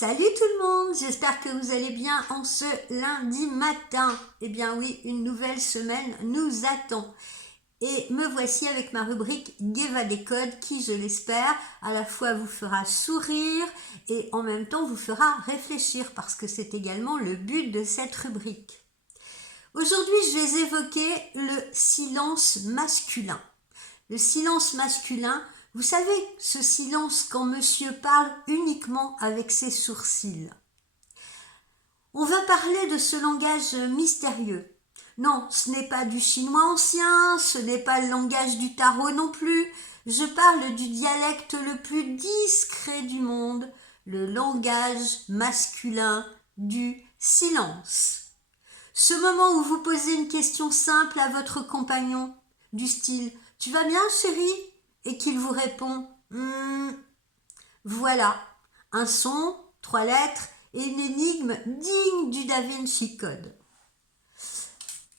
Salut tout le monde, j'espère que vous allez bien en ce lundi matin. Eh bien oui, une nouvelle semaine nous attend. Et me voici avec ma rubrique Gueva des codes qui, je l'espère, à la fois vous fera sourire et en même temps vous fera réfléchir parce que c'est également le but de cette rubrique. Aujourd'hui, je vais évoquer le silence masculin. Le silence masculin, vous savez, ce silence quand monsieur parle uniquement avec ses sourcils. On va parler de ce langage mystérieux. Non, ce n'est pas du chinois ancien, ce n'est pas le langage du tarot non plus. Je parle du dialecte le plus discret du monde, le langage masculin du silence. Ce moment où vous posez une question simple à votre compagnon, du style « Tu vas bien, chérie ?» et qu'il vous répond « Voilà, un son, 3 lettres et une énigme digne du Da Vinci Code. »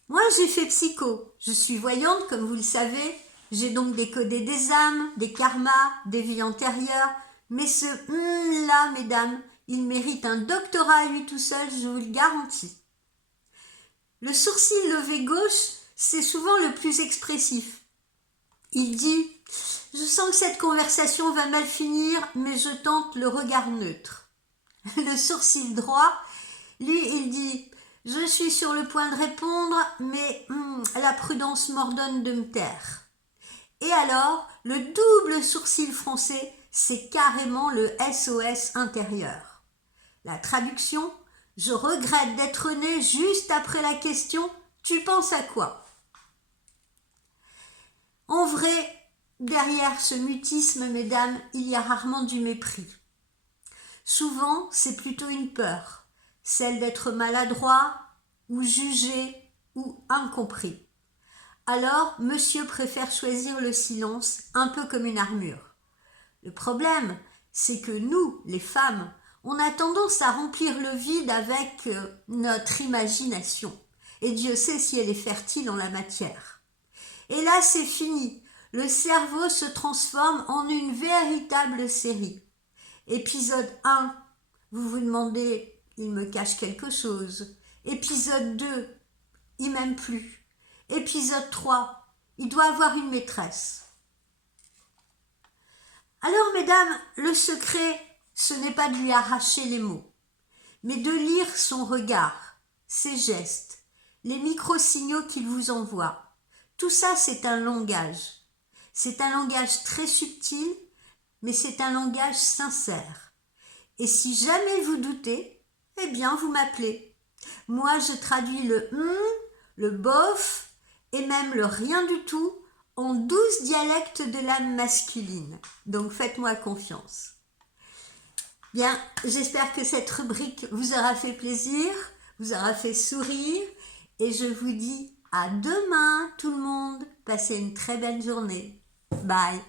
Moi, j'ai fait psycho. Je suis voyante, comme vous le savez. J'ai donc décodé des âmes, des karmas, des vies antérieures. Mais ce « là, mesdames, il mérite un doctorat à lui tout seul, je vous le garantis. Le sourcil levé gauche, c'est souvent le plus expressif. Il dit « Je sens que cette conversation va mal finir, mais je tente le regard neutre. » Le sourcil droit, lui, il dit « Je suis sur le point de répondre, mais la prudence m'ordonne de me taire. » Et alors, le double sourcil français, c'est carrément le SOS intérieur. La traduction, je regrette d'être né juste après la question « Tu penses à quoi ?» En vrai, derrière ce mutisme, mesdames, il y a rarement du mépris. Souvent, c'est plutôt une peur, celle d'être maladroit ou jugé ou incompris. Alors, monsieur préfère choisir le silence, un peu comme une armure. Le problème, c'est que nous, les femmes, on a tendance à remplir le vide avec notre imagination. Et Dieu sait si elle est fertile en la matière. Et là, c'est fini. Le cerveau se transforme en une véritable série. Épisode 1, vous vous demandez, il me cache quelque chose. Épisode 2, il m'aime plus. Épisode 3, il doit avoir une maîtresse. Alors, mesdames, le secret, ce n'est pas de lui arracher les mots, mais de lire son regard, ses gestes, les micro-signaux qu'il vous envoie. Tout ça, c'est un langage. C'est un langage très subtil, mais c'est un langage sincère. Et si jamais vous doutez, eh bien, vous m'appelez. Moi, je traduis le bof et même le rien du tout en 12 dialectes de l'âme masculine. Donc, faites-moi confiance. Bien, j'espère que cette rubrique vous aura fait plaisir, vous aura fait sourire et je vous dis à demain tout le monde. Passez une très belle journée. Bye.